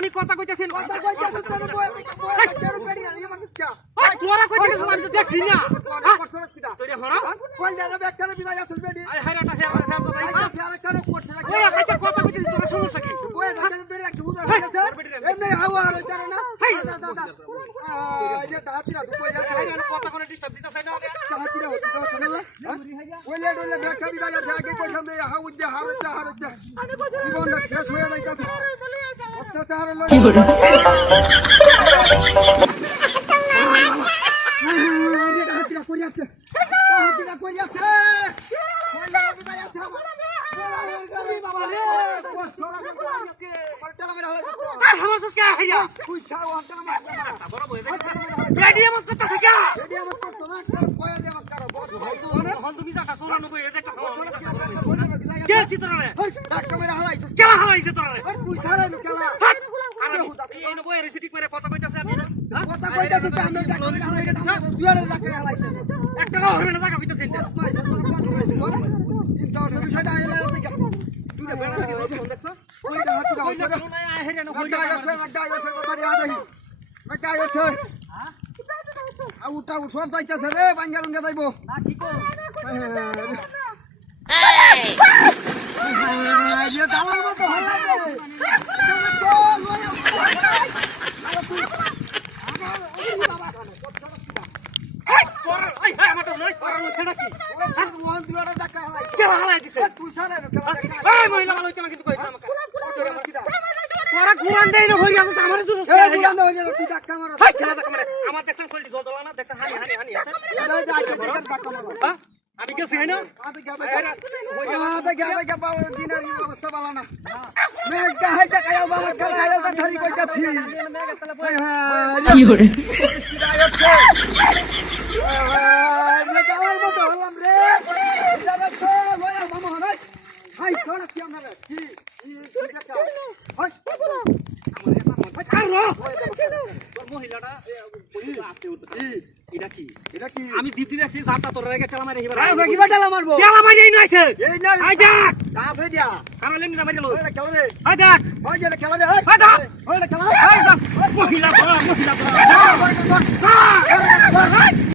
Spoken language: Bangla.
আমি কথা কইতেছি তোরা কইতেছিস আমি তো দেখছি না তোরে হরা কই লাগা ব্যাকখানে বিলাই আসল বেডি আই হারাটা হেরা কেন করছ না ওই একটা কথা কইতেছিস তোর সমস্যা কি ওই দাদা বেডি একটু বুঝা এমনি হাওয়া আর জানা না দাদা এই হাতিরা তো কই যাচ্ছে আমি কথা কোন ডিস্টার্ব দিতা চাই না হাতিরা হচ্ছে তো না ওই লেডলে ব্যাকখানে বিলাই আছে আগে কই সামনে হাউদ্দে হারুদ্দে জীবনটা শেষ হয়ে যাইতাছে আস্তে হারো লই হাতিরা কই যাচ্ছে উঠা উঠন যাইতেছে রে বাঙ্গা রঙ্গা যাইব দালার মতো আমি গেছি না দিনের অবস্থা ভালো না মেঘটা হাইটা খাইয়া বাবা কাল আয়ালটা ধরি কইতাছি কি হরে দালার মতো হলাম রে যারা তো লয়া মামা হনাই হাই সোনা কি আমরা কি দেখা হাই মহিলাটা আমি দিদি রাখছি যাতা তোর রেগে চালা মারি হিবার কিবা ডালা মারবো চালা মারি এই নাইছে এই নাই আই দেখ তা ফেডিয়া কারা লেনি না মারিলো ওই খেলা রে আই দেখ ওই যে খেলা রে আই দেখ ওই খেলা আই দেখ মহিলা মহিলা